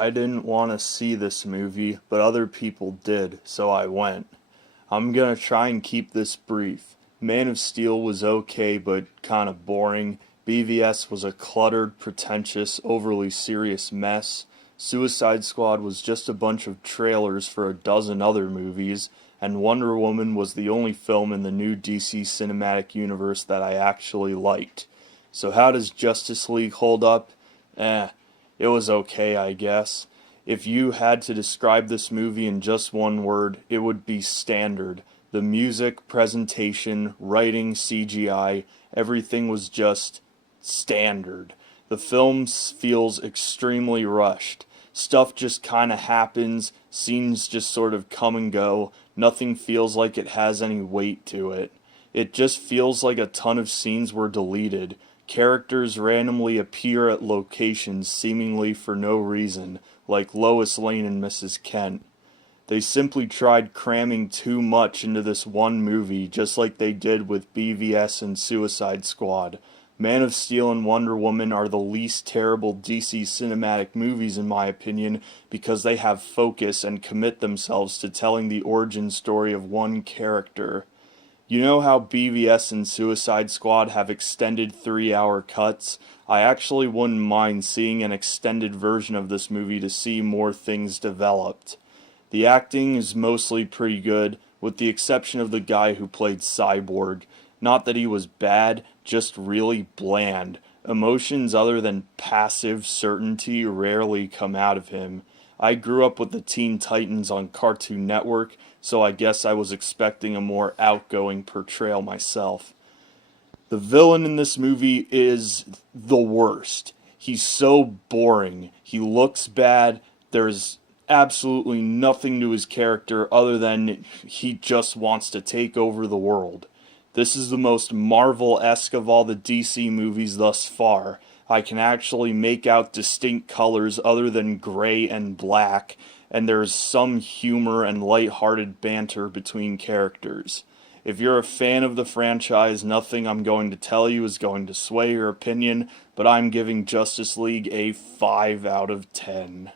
I didn't want to see this movie, but other people did, so I went. I'm gonna try and keep this brief. Man of Steel was okay, but kinda boring. BVS was a cluttered, pretentious, overly serious mess. Suicide Squad was just a bunch of trailers for a dozen other movies, and Wonder Woman was the only film in the new DC cinematic universe that I actually liked. So how does Justice League hold up? It was okay, I guess. If you had to describe this movie in just one word, it would be standard. The music, presentation, writing, CGI, everything was just standard. The film feels extremely rushed. Stuff just kinda happens, scenes just sort of come and go, nothing feels like it has any weight to it. It just feels like a ton of scenes were deleted. Characters randomly appear at locations seemingly for no reason, like Lois Lane and Mrs. Kent. They simply tried cramming too much into this one movie, just like they did with BVS and Suicide Squad. Man of Steel and Wonder Woman are the least terrible DC cinematic movies in my opinion because they have focus and commit themselves to telling the origin story of one character. You know how BVS and Suicide Squad have extended 3-hour cuts? I actually wouldn't mind seeing an extended version of this movie to see more things developed. The acting is mostly pretty good, with the exception of the guy who played Cyborg. Not that he was bad, just really bland. Emotions other than passive certainty rarely come out of him. I grew up with the Teen Titans on Cartoon Network, so I guess I was expecting a more outgoing portrayal myself. The villain in this movie is the worst. He's so boring. He looks bad. There's absolutely nothing to his character other than he just wants to take over the world. This is the most Marvel-esque of all the DC movies thus far. I can actually make out distinct colors other than gray and black, and there's some humor and light-hearted banter between characters. If you're a fan of the franchise, nothing I'm going to tell you is going to sway your opinion, but I'm giving Justice League a 5 out of 10.